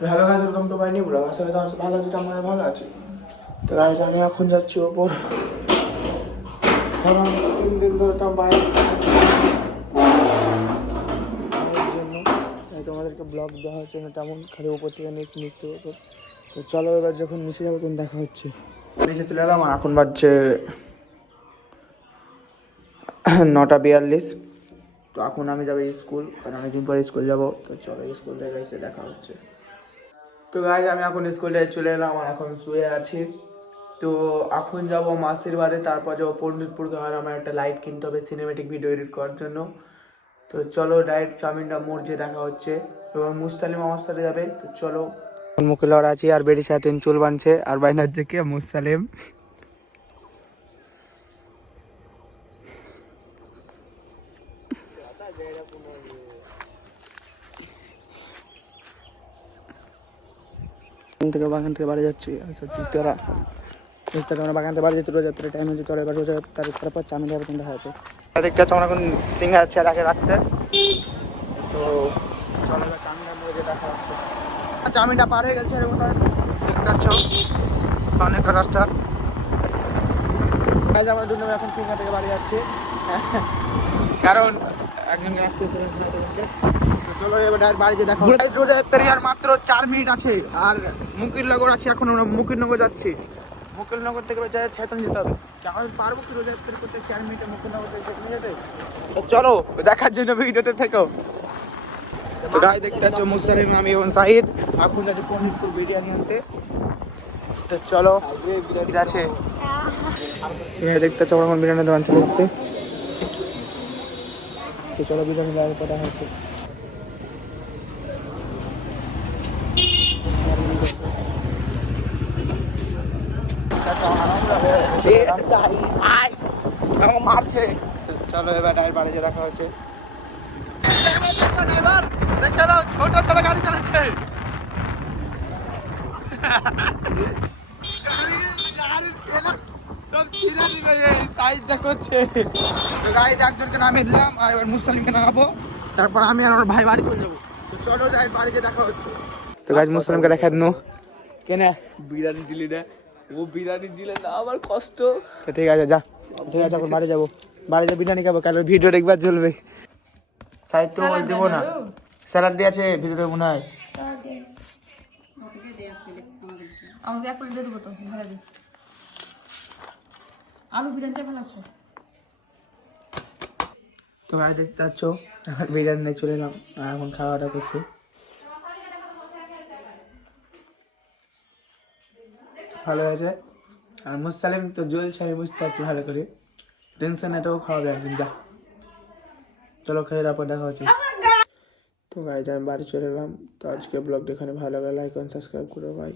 তো hello guys, welcome to my new blog. আসলে তোমার ভালো আছি, আমার ভালো আছে। তো গাইস আমি এখন যাচ্ছি ওপর, কারণ 3 দিন ধরে তো বাইরে জন্য, তাই তোমাদেরকে ব্লগ দেওয়া হচ্ছে না তেমন, খালি ওপর থেকে নিচতে ওপর। তো চলো এবার যখন নিচে যাবো তখন দেখা হচ্ছে। নিচে চলে এলাম আর এখন বাজছে 9:42। তো এখন আমি যাবো স্কুল, কারণ অনেকদিন পরে স্কুল যাবো। তো চলো স্কুল থেকে এসে দেখা হচ্ছে। তো গাইজ আমি এখন স্কুলে চলে এলাম আর এখন শুয়ে আছি। তো এখন যাব মাসির বাড়ি, তারপর যাবো পণ্ডিতপুর, আর আমার একটা লাইট কিনতে হবে সিনেমেটিক ভিডিও এডিট করার জন্য। তো চলো ডাইরেক্ট চামিন্ডা মোড় যে দেখা হচ্ছে, এবং মুস্তালিম আমার সাথে যাবে। তো চলো, মুখে লড়া আছি আর বেড়ি সাথে চুল বানছে আর বাইনার হচ্ছে কে মুস্তালিম। বাগান থেকে বাড়ি যাচ্ছি। আচ্ছা তোরা আমরা বাগান থেকে বাড়ি যেতে রোজাত্রের টাইম হচ্ছে, তোরা এবার তারপর চামিন যাবে দেখা হচ্ছে। দেখতে পাচ্ছ আমরা এখন সিঙ্গা আছে আগে রাখতে। তো চলো এবার চামিনের মোড়ে দেখা হচ্ছে। চামিনটা পার হয়ে গেছে দেখতে পাচ্ছ সামনে রাস্তা। আমরা দুজন এখন সিঙ্গা থেকে বাড়ি যাচ্ছি, কারণ একজনকে রাখতেছে। চলো এবার ডাইরেক্ট বাড়ি যেয়ে দেখো। রোজা ইফতারি আর মাত্র 4 মিনিট আছে, আর মুকিরনগর আছে। এখন আমরা মুকিরনগর যাচ্ছি। মুকিরনগর থেকে ছাইতন যেতে হবে। আমি পারবো কি রোজা ইফতারি করতে 4 মিনিটে মুকিরনগর থেকে ছাইতন যেতে? তো চলো দেখার জন্য ভিডিওতে থেকো। তো গাই দেখতে পাচ্ছ মুসলিম, আমি এবং সাহিদ এখন যাচ্ছি পণ্ডিতপুর বিরিয়ানি আনতে। তো চলো ঠিক আছে, দেখতে পাচ্ছ আমরা এখন বিরিয়ানি দোকান চলে এসেছি। তো চলো বিরিয়ানি দেওয়ার কথা হচ্ছে। মারছে। চলো এবার ডাইরেক্ট বাড়ি যে দেখা হচ্ছে। ছোট ছোট গাড়ি চালাচ্ছে, একজনকে নামিয়ে দিলাম আর এবার মুসলিমকে নামাবো, তারপর আমি আর আমার ভাই বাড়ি চলে যাবো। তো চলো ডাইরেক্ট বাড়িতে দেখা হচ্ছে। তো গাইজ মুসলিমকে দেখা দিন কেন বিরিয়ানি দিলি না, ও বিরিয়ানি দিলে না আমার কষ্ট। ঠিক আছে যা, ঠিক আছে এখন বাড়ি যাবো। বাড়ি যাবো বিরিয়ানি খাবো, কারণ ভিডিও দেখবার চলবে। সাইড তো বল দেবো না, স্যালাড দিয়ে আছে ভিতরে মনে হয়। আলু বিরিয়ানিটা ভালো আছে। তো ভাই দেখতে পাচ্ছ এখন বিরিয়ানি নিয়ে চলে এলাম আর এখন খাওয়াটা করছি। ভালো হয়েছে। আর মুসলিম তো জ্বলছে, আমি বুঝতে পারছি ভালো করে। টেনশন এটাও খাওয়াবে একদিন, যা। চলো খেয়ে তারপর দেখা হচ্ছে। তো ভাই আমি বাড়ি চলে এলাম। তো আজকে ব্লগটা এখানে ভালো লাগলে লাইক এবং সাবস্ক্রাইব করো ভাই।